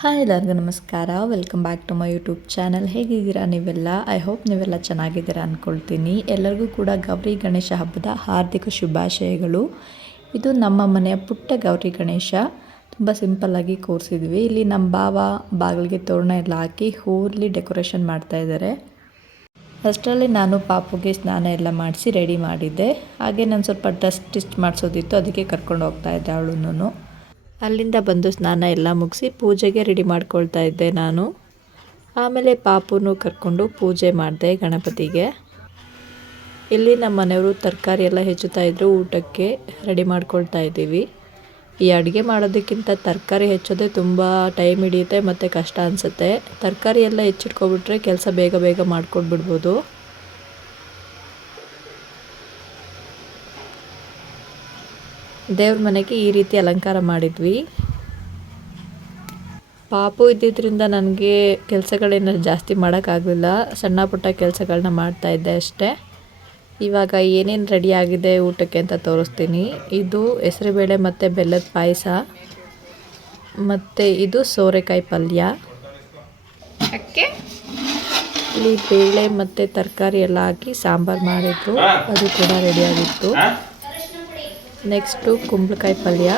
Hi, ಎಲ್ಲರಿಗೂ ನಮಸ್ಕಾರ. Welcome back to my YouTube channel ಹೇಗಿದ್ದೀರಾ ನೀವೆಲ್ಲ? ಐ ಹೋಪ್ ನೀವೆಲ್ಲ ಚೆನ್ನಾಗಿದ್ದೀರಾ ಅಂದ್ಕೊಳ್ತೀನಿ ಎಲ್ಲರಿಗೂ ಕೂಡ ಗೌರಿ ಗಣೇಶ ಹಬ್ಬದ ಹಾರ್ದಿಕ ಶುಭಾಶಯಗಳು. ಇದು ನಮ್ಮ ಮನೆಯ ಪುಟ್ಟ ಗೌರಿ ಗಣೇಶ. ತುಂಬ ಸಿಂಪಲ್ಲಾಗಿ ಕೂರಿಸಿದ್ವಿ. ಇಲ್ಲಿ ನಮ್ಮ ಬಾವ ಬಾಗಿಲಿಗೆ ತೋರಣ ಎಲ್ಲ ಹಾಕಿ ಹೂಲಿ ಡೆಕೋರೇಷನ್ ಮಾಡ್ತಾ ಇದ್ದಾರೆ. ಅಷ್ಟರಲ್ಲಿ ನಾನು ಪಾಪುಗೆ ಸ್ನಾನ ಎಲ್ಲ ಮಾಡಿಸಿ ರೆಡಿ ಮಾಡಿದ್ದೆ. ಹಾಗೆ ನಾನು ಸ್ವಲ್ಪ ಡ್ರೆಸ್ ಸ್ಟಿಚ್ ಮಾಡಿಸೋದಿತ್ತು. ಅದಕ್ಕೆ ಕರ್ಕೊಂಡು ಹೋಗ್ತಾ ಇದ್ದೆ ಅವಳನ್ನು ಅಲ್ಲಿಂದ ಬಂದು ಸ್ನಾನ ಎಲ್ಲ ಮುಗಿಸಿ ಪೂಜೆಗೆ ರೆಡಿ ಮಾಡ್ಕೊಳ್ತಾ ಇದ್ದೆ ನಾನು. ಆಮೇಲೆ ಪಾಪುನೂ ಕರ್ಕೊಂಡು ಪೂಜೆ ಮಾಡಿದೆ ಗಣಪತಿಗೆ. ಇಲ್ಲಿ ನಮ್ಮ ಮನೆಯವರು ತರಕಾರಿ ಎಲ್ಲ ಹೆಚ್ಚುತ್ತಾ ಇದ್ದರು ಊಟಕ್ಕೆ ರೆಡಿ ಮಾಡ್ಕೊಳ್ತಾ ಇದ್ದೀವಿ. ಈ ಅಡುಗೆ ಮಾಡೋದಕ್ಕಿಂತ ತರಕಾರಿ ಹೆಚ್ಚೋದೇ ತುಂಬ ಟೈಮ್ ಹಿಡಿಯುತ್ತೆ, ಮತ್ತು ಕಷ್ಟ ಅನಿಸುತ್ತೆ. ತರಕಾರಿ ಎಲ್ಲ ಹೆಚ್ಚಿಟ್ಕೊಬಿಟ್ರೆ ಕೆಲಸ ಬೇಗ ಬೇಗ ಮಾಡ್ಕೊಟ್ಬಿಡ್ಬೋದು ದೇವ್ರ ಮನೆಗೆ ಈ ರೀತಿ ಅಲಂಕಾರ ಮಾಡಿದ್ವಿ. ಪಾಪು ಇದ್ದಿದ್ದರಿಂದ ನನಗೆ ಕೆಲಸಗಳೇನು ಜಾಸ್ತಿ ಮಾಡೋಕ್ಕಾಗಲಿಲ್ಲ. ಸಣ್ಣ ಪುಟ್ಟ ಕೆಲಸಗಳನ್ನ ಮಾಡ್ತಾ ಇದ್ದೆ ಅಷ್ಟೇ. ಇವಾಗ ಏನೇನು ರೆಡಿ ಆಗಿದೆ ಊಟಕ್ಕೆ ಅಂತ ತೋರಿಸ್ತೀನಿ. ಇದು ಹೆಸರುಬೇಳೆ ಮತ್ತು ಬೆಲ್ಲದ ಪಾಯಸ. ಮತ್ತು ಇದು ಸೋರೆಕಾಯಿ ಪಲ್ಯ. ಅಕ್ಕೆ ಇಲ್ಲಿ ಬೇಳೆ ಮತ್ತು ತರಕಾರಿ ಎಲ್ಲ ಹಾಕಿ ಸಾಂಬಾರು ಮಾಡಿದ್ರು. ಅದು ಕೂಡ ರೆಡಿಯಾಗಿತ್ತು ನೆಕ್ಸ್ಟು ಕುಂಬಳಕಾಯಿ ಪಲ್ಯ.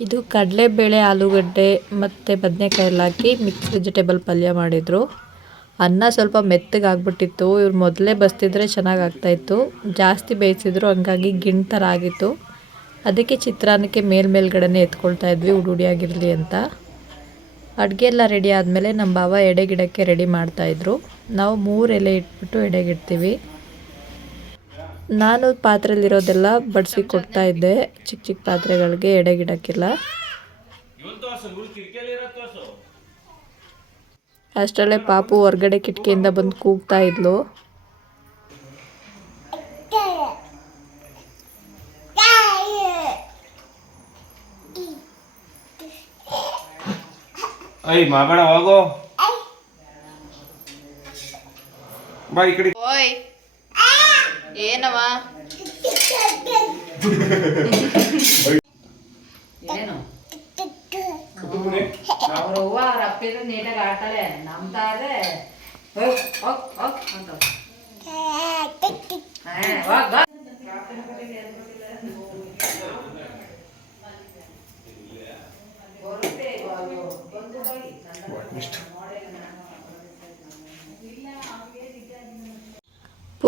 ಇದು ಕಡಲೆಬೇಳೆ, ಆಲೂಗಡ್ಡೆ ಮತ್ತು ಬದನೆಕಾಯಿ ಎಲ್ಲ ಹಾಕಿ ಮಿಕ್ಸ್ ವೆಜಿಟೇಬಲ್ ಪಲ್ಯ ಮಾಡಿದರು. ಅನ್ನ ಸ್ವಲ್ಪ ಮೆತ್ತಗಾಗ್ಬಿಟ್ಟಿತ್ತು ಇವ್ರು ಮೊದಲೇ ಬಸ್ತಿದ್ರೆ ಚೆನ್ನಾಗಿ ಆಗ್ತಾಯಿತ್ತು ಜಾಸ್ತಿ ಬೇಯಿಸಿದ್ರು, ಹಂಗಾಗಿ ಗಿಣ್ ಥರ ಆಗಿತ್ತು. ಅದಕ್ಕೆ ಚಿತ್ರಾನ್ನಕ್ಕೆ ಮೇಲ್ ಮೇಲ್ಗಡೆನೇ ಎತ್ಕೊಳ್ತಾ ಇದ್ವಿ ಉಡುಡಿಯಾಗಿರಲಿ ಅಂತ. ಅಡುಗೆ ಎಲ್ಲ ರೆಡಿ ಆದಮೇಲೆ ನಮ್ಮ ಬಾವ ಎಡೆಗಿಡಕ್ಕೆ ರೆಡಿ ಮಾಡ್ತಾಯಿದ್ರು ನಾವು ಮೂರು ಎಲೆ ಇಟ್ಬಿಟ್ಟು ಎಡೆಗಿಡ್ತೀವಿ. ನಾನು ಪಾತ್ರೆಯಲ್ಲಿರೋದೆಲ್ಲ ಬಡಿಸಿ ಕೊಡ್ತಾ ಇದ್ದೆ. ಚಿಕ್ಕ ಚಿಕ್ಕ ಪಾತ್ರೆಗಳಿಗೆ ಎಡೆಗಿಡೋಕ್ಕಿಲ್ಲ. ಅಷ್ಟರಲ್ಲೇ ಪಾಪು ಹೊರಗಡೆ ಕಿಟಕಿಯಿಂದ ಬಂದು ಕೂಗ್ತಾ ಇದ್ಲು. ಐ ಮಾಬೇಡ, ಹೋಗೋ. ಬಾ ಈ ಕಡೆ. ಓಯ್. ಏನವ? ಏನು ಅವ್ರ ಅವ್ವ ಅವ್ರ ಅಪ್ಪಿದ್ರೆ ನೀಟಾಗಿ ಆಡ್ತಾಳೆ. ನಮ್ದಾದ್ರೆ ಹೋಗ್ ಹೋಗ್ ಹೋಗ್ ಅಂತ. ಹಾ, ಹೋಗ್, ಹೋಗ್.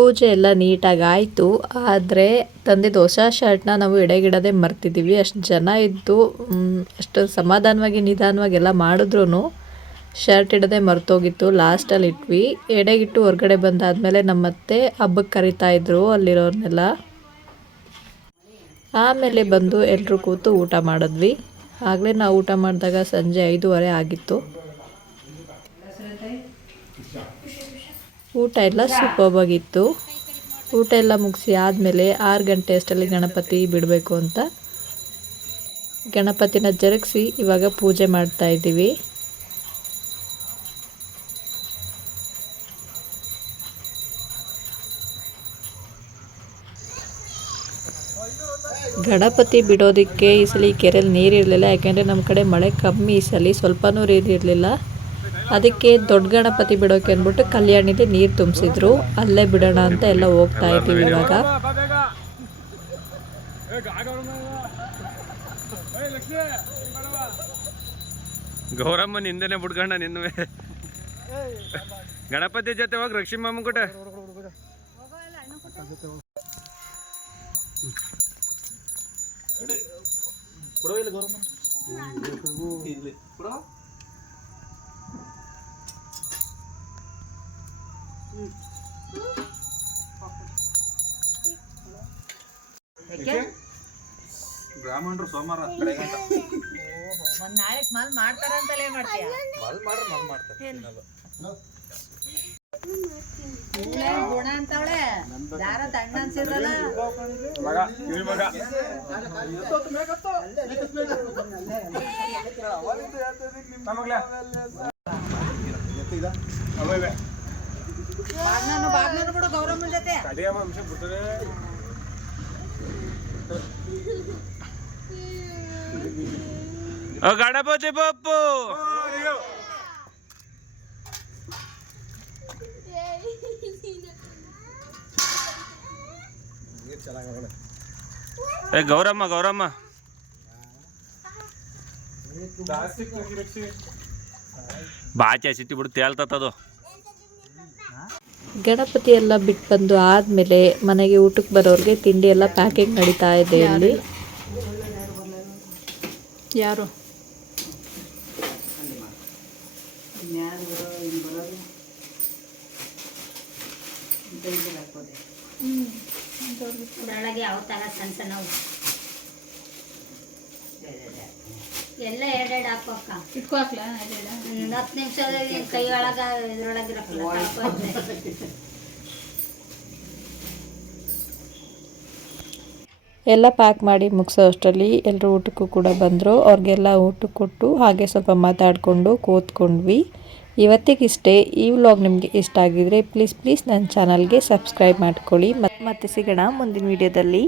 ಪೂಜೆ ಎಲ್ಲ ನೀಟಾಗಿ ಆಯಿತು, ಆದರೆ ತಂದಿದ್ದ ಹೊಸ ಶರ್ಟ್ನ ನಾವು ಎಡೆಗಿಡದೆ ಮರ್ತಿದ್ದೀವಿ. ಅಷ್ಟು ಜನ ಇದ್ದು ಅಷ್ಟು ಸಮಾಧಾನವಾಗಿ, ನಿಧಾನವಾಗಿ ಎಲ್ಲ ಮಾಡಿದ್ರು ಶರ್ಟ್ ಇಡದೆ ಮರ್ತೋಗಿತ್ತು. ಲಾಸ್ಟಲ್ಲಿ ಇಟ್ವಿ. ಎಡೆಗಿಟ್ಟು ಹೊರಗಡೆ ಬಂದಾದಮೇಲೆ ನಮ್ಮತ್ತೆ ಹಬ್ಬಕ್ಕೆ ಕರಿತಾ ಇದ್ರು ಅಲ್ಲಿರೋರ್ನೆಲ್ಲ. ಆಮೇಲೆ ಬಂದು ಎಲ್ಲರೂ ಕೂತು ಊಟ ಮಾಡಿದ್ವಿ. ಆಗಲೇ ನಾವು ಊಟ ಮಾಡಿದಾಗ ಸಂಜೆ ಐದೂವರೆ ಆಗಿತ್ತು. ಊಟ ಎಲ್ಲ ಸೂಪರ್ವಾಗಿತ್ತು. ಊಟ ಎಲ್ಲ ಮುಗಿಸಿ ಆದಮೇಲೆ ಆರು ಗಂಟೆ ಅಷ್ಟರಲ್ಲಿ ಗಣಪತಿ ಬಿಡಬೇಕು ಅಂತ. ಗಣಪತಿನ ಜರಗಿಸಿ ಇವಾಗ ಪೂಜೆ ಮಾಡ್ತಾ ಇದ್ದೀವಿ. ಗಣಪತಿ ಬಿಡೋದಕ್ಕೆ ಈ ಸಲ ಕೆರೆಯಲ್ಲಿ ನೀರಿರಲಿಲ್ಲ, ಯಾಕೆಂದರೆ ನಮ್ಮ ಕಡೆ ಮಳೆ ಕಮ್ಮಿ ಈ ಸಲ ಸ್ವಲ್ಪನೂ ನೀರಿರಲಿಲ್ಲ. ಅದಕ್ಕೆ ದೊಡ್ಡ ಗಣಪತಿ ಬಿಡೋಕೆ ಅಂದ್ಬಿಟ್ಟು ಕಲ್ಯಾಣಿಲಿ ನೀರು ತುಂಬಿಸಿದ್ರು. ಅಲ್ಲೇ ಬಿಡೋಣ ಅಂತ ಎಲ್ಲ ಹೋಗ್ತಾ ಇದ್ದೀವಿ ಇವಾಗ. ಗೌರಮ್ಮನ ಹಿಂದೆನೆ ಬಿಡ್ಕೊಂಡ ನಿನ್ನುವೆ ಗಣಪತಿ ಜೊತೆ ಹೋಗಿ ರಕ್ಷಿ ಮಾಮ ಕೊಟ್ಟೆ ಬ್ರಾಹ್ಮಣರು ಸೋಮವಾರ ಒಂದ್ ನಾಳೆ ಮಲ್ ಮಾಡ್ತಾರಂತಲೇ ಮಾಡ್ತೀಯ? ಇವ್ಳೇ ಗುಣ ಅಂತವಳೆ. ಯಾರ ತಣ್ಣ ಅನ್ಸಿದ್ರಲ್ಲ. ಮಗ ಇಳಿ ಮಗ. ತಮಗ್ಲ ಬಾಗ್ನನು ಗಣಪತಿ ಪಪ್ಪು ಏ ಗೌರಮ್ಮ ಗೌರಮ್ಮ. ಬಾಚೆ ಸಿಟ್ಟಿ ಬಿಡು ತೇಲ್ತತ್ತದು ಗಣಪತಿ ಎಲ್ಲ ಬಿಟ್ಟು ಬಂದು ಆದಮೇಲೆ ಮನೆಗೆ ಊಟಕ್ಕೆ ಬರೋರಿಗೆ ತಿಂಡಿ ಎಲ್ಲ ಪ್ಯಾಕಿಂಗ್ ನಡೀತಾ ಇದೆ ಇಲ್ಲಿ ಯಾರು? ಬೆಳಗ್ಗೆ ಯಾವ ಥರ ಸಣ್ಣ ಸಣ್ಣವು ಎಲ್ಲ ಎರಡೆರಡು ಹಾಕೋಕ್ಕ ಇಟ್ಕೋ ಹಾಕ್ಲಾ? ಒಂದು ಹತ್ತು ನಿಮಿಷದಲ್ಲಿ ಕೈ ಒಳಗ ಇದ್ರೊಳಗೆ ಎಲ್ಲ ಪ್ಯಾಕ್ ಮಾಡಿ ಮುಗಿಸೋ ಅಷ್ಟರಲ್ಲಿ ಎಲ್ಲರೂ ಊಟಕ್ಕೂ ಕೂಡ ಬಂದರು. ಅವ್ರಿಗೆಲ್ಲ ಊಟಕ್ಕೆ ಕೊಟ್ಟು ಹಾಗೆ ಸ್ವಲ್ಪ ಮಾತಾಡಿಕೊಂಡು ಕೂತ್ಕೊಂಡ್ವಿ. ಇವತ್ತಿಗಿಷ್ಟೇ ಈ ವ್ಲಾಗ್ ನಿಮಗೆ ಇಷ್ಟ ಆಗಿದ್ರೆ ಪ್ಲೀಸ್ ಪ್ಲೀಸ್ ನನ್ನ ಚಾನಲ್ಗೆ ಸಬ್ಸ್ಕ್ರೈಬ್ ಮಾಡ್ಕೊಳ್ಳಿ. ಮತ್ತೆ ಸಿಗೋಣ ಮುಂದಿನ ವಿಡಿಯೋದಲ್ಲಿ